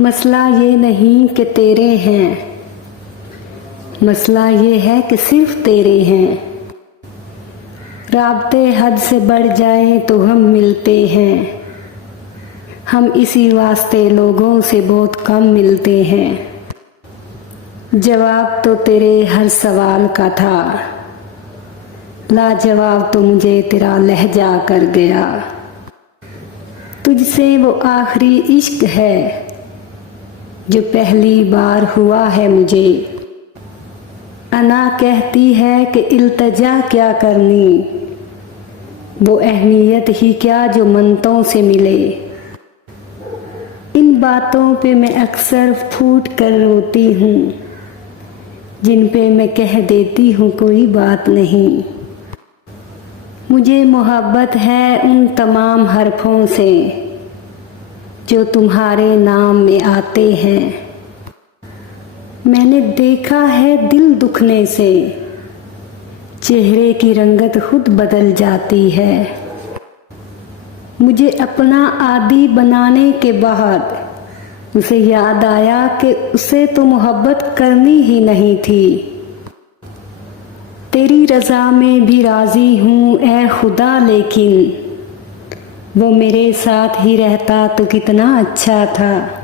मसला ये नहीं कि तेरे हैं, मसला ये है कि सिर्फ तेरे हैं। राब्ते हद से बढ़ जाएं तो हम मिलते हैं, हम इसी वास्ते लोगों से बहुत कम मिलते हैं। जवाब तो तेरे हर सवाल का था, लाजवाब तो मुझे तेरा लहजा कर गया। तुझसे वो आखिरी इश्क है जो पहली बार हुआ है मुझे। अना कहती है कि इल्तजा क्या करनी, वो अहमियत ही क्या जो मनतों से मिले। इन बातों पे मैं अक्सर फूट कर रोती हूँ, जिन पे मैं कह देती हूँ कोई बात नहीं। मुझे मोहब्बत है उन तमाम हरफों से जो तुम्हारे नाम में आते हैं। मैंने देखा है दिल दुखने से चेहरे की रंगत खुद बदल जाती है। मुझे अपना आदी बनाने के बाद उसे याद आया कि उसे तो मोहब्बत करनी ही नहीं थी। तेरी रज़ा में भी राज़ी हूँ ए खुदा, लेकिन वो मेरे साथ ही रहता तो कितना अच्छा था।